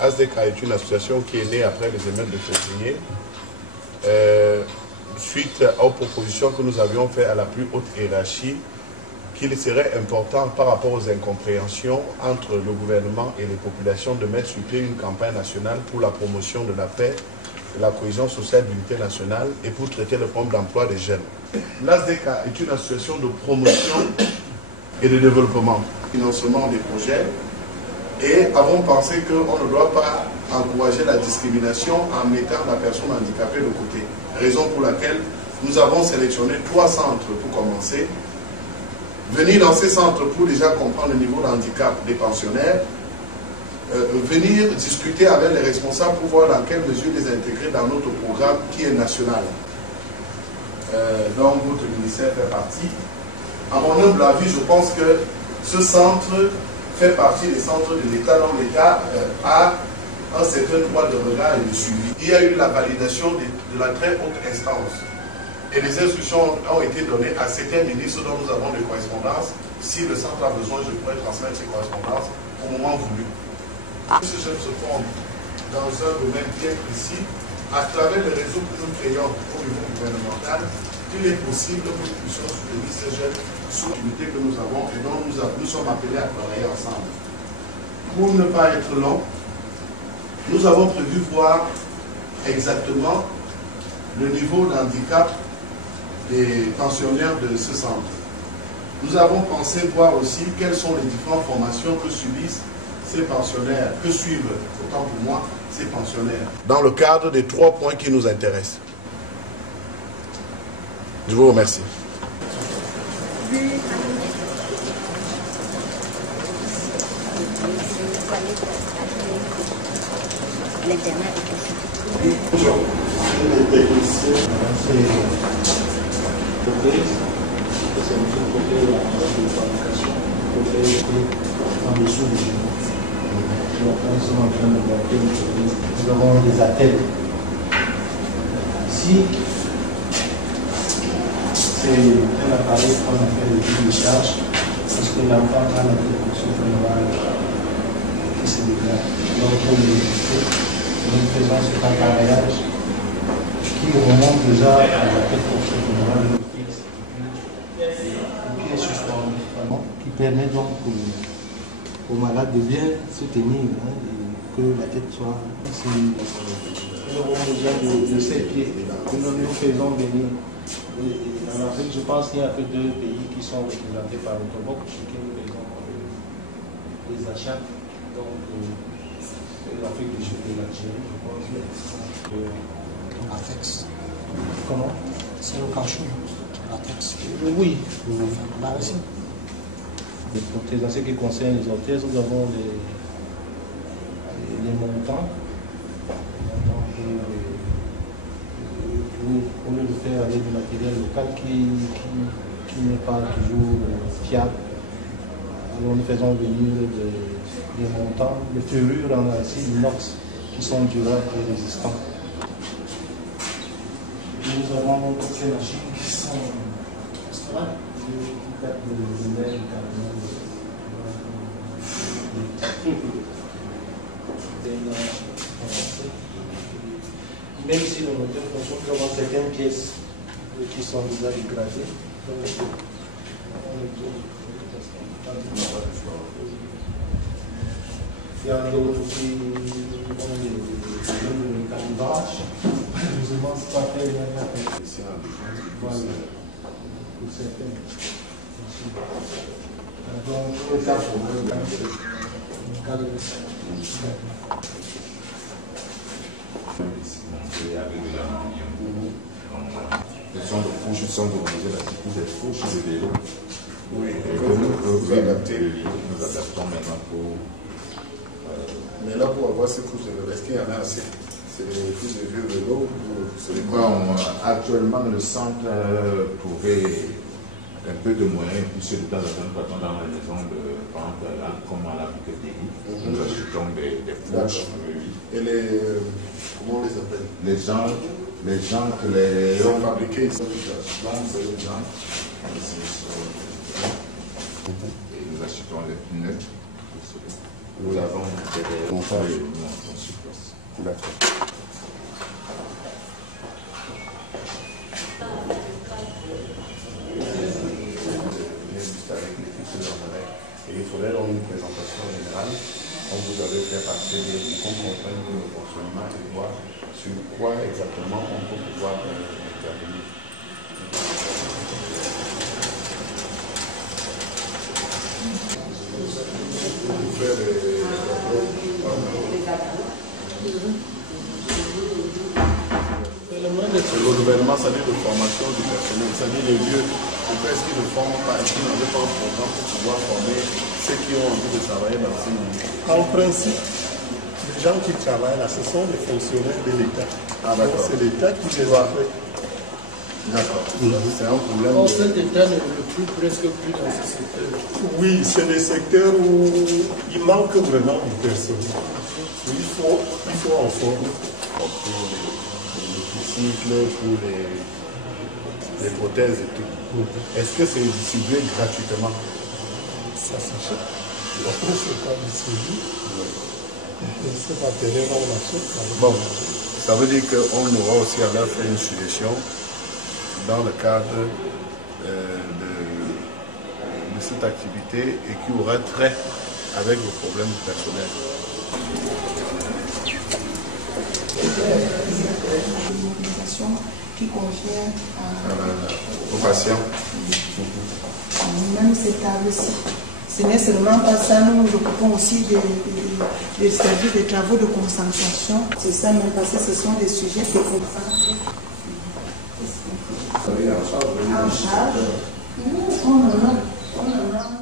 ASDEC est une association qui est née après les émeutes de février, suite aux propositions que nous avions faites à la plus haute hiérarchie, qu'il serait important par rapport aux incompréhensions entre le gouvernement et les populations de mettre sur pied une campagne nationale pour la promotion de la paix, de la cohésion sociale, de l'unité nationale et pour traiter le problème d'emploi des jeunes. L'ASDEC est une association de promotion et de développement, financement des projets, et avons pensé qu'on ne doit pas encourager la discrimination en mettant la personne handicapée de côté. Raison pour laquelle nous avons sélectionné 3 centres pour commencer. Venir dans ces centres pour déjà comprendre le niveau de handicap des pensionnaires, venir discuter avec les responsables pour voir dans quelle mesure les intégrer dans notre programme qui est national. Donc votre ministère fait partie. À mon humble avis, je pense que ce centre fait partie des centres de l'État dont l'État a un certain droit de regard et de suivi. Il y a eu la validation de la très haute instance. Et les instructions ont été données à certains ministres dont nous avons des correspondances. Si le centre a besoin, je pourrais transmettre ces correspondances au moment voulu. Ce chef se forme dans un domaine bien précis, à travers les réseaux que nous créons au niveau gouvernemental, il est possible que nous puissions soutenir ces jeunes sous l'unité que nous avons et dont nous sommes appelés à travailler ensemble. Pour ne pas être long, nous avons prévu voir exactement le niveau d'handicap des pensionnaires de ce centre. Nous avons pensé voir aussi quelles sont les différentes formations que subissent ces pensionnaires, que suivent, autant pour moi, ces pensionnaires, dans le cadre des 3 points qui nous intéressent. Je vous remercie. Nous avons des attelles. Ici, c'est un appareil qu'on appelle le guide de charge, parce que l'enfant a la précaution fémorale qui se dégrade. Donc, nous faisons cet appareillage qui remonte déjà à la précaution fémorale fixe, qui est suspendu, qui permet donc aux malades de bien se tenir, et que la tête soit. Nous avons besoin de 7 pieds que nous faisons venir. En Afrique, je pense qu'il n'y a que 2 pays qui sont représentés par le Togo, qui nous faisons des achats. Donc, l'Afrique du Sud et l'Algérie, je pense. Latex. Comment? C'est le cachou. Latex. Oui. Là aussi. Les prothèses, en ce qui concerne les orthèses, nous avons les montants. Au lieu de faire avec du matériel local qui n'est pas toujours fiable, alors nous faisons venir des montants, des ferrures en acier inox qui sont durables et résistants. Nous avons toutes ces machines qui sont même si le moteur fonctionne, nous avons certaines pièces qui sont déjà dégradées. Il y a d'autres qui ont des calibrages. Malheureusement, ce n'est pas fait bien. Voilà. Pour certaines. Donc, le cas pour le cas de Ce sont des fourches de vélo. Oui, et que nous adapter. Nous adaptons maintenant pour. Mais là, pour avoir ces fourches de vélo, est-ce qu'il y en a assez? C'est des fourches de vieux vélos? Actuellement, le centre trouvait un peu de moyens, puisque de temps en temps, dans la maison de vente, comme à la Piqueterie, nous achetons des fourches. Et comment on les appelle? Les gens que les sont fabriqués ici. Donc, c'est les gens. Et nous achetons les pneus. Nous avons des montages sur place. D'accord. Et il faudrait donc une présentation générale dont vous avez fait passer pour qu'on comprenne le fonctionnement et voir sur quoi exactement on peut pouvoir intervenir. Le renouvellement, ça veut dire de formation du personnel, ça veut dire les lieux. Est-ce qu'ils ne forment pas, est-ce qu'ils n'ont pas un programme pour pouvoir former ceux qui ont envie de travailler dans ces milieux? En principe, les gens qui travaillent là, ce sont les fonctionnaires de l'État. C'est l'État qui les a fait. D'accord. C'est un problème. Or, cet État ne le plus presque plus dans ce secteur. Oui, c'est des secteurs où il manque vraiment du personnel. Il faut en former. Pour les cycles, pour les prothèses et tout. Est-ce que c'est distribué gratuitement? Ça s'achète. C'est pas distribué. C'est pas tellement on achète. Bon, ça veut dire qu'on aura aussi à leur faire une suggestion dans le cadre de cette activité et qui aurait trait avec le problème du personnel. Une organisation qui convient aux patients. Même ces tables-ci. Ce n'est seulement pas ça, nous nous occupons aussi des services, des travaux de concentration. C'est ça même parce que ce sont des sujets qui concentrent. En charge, on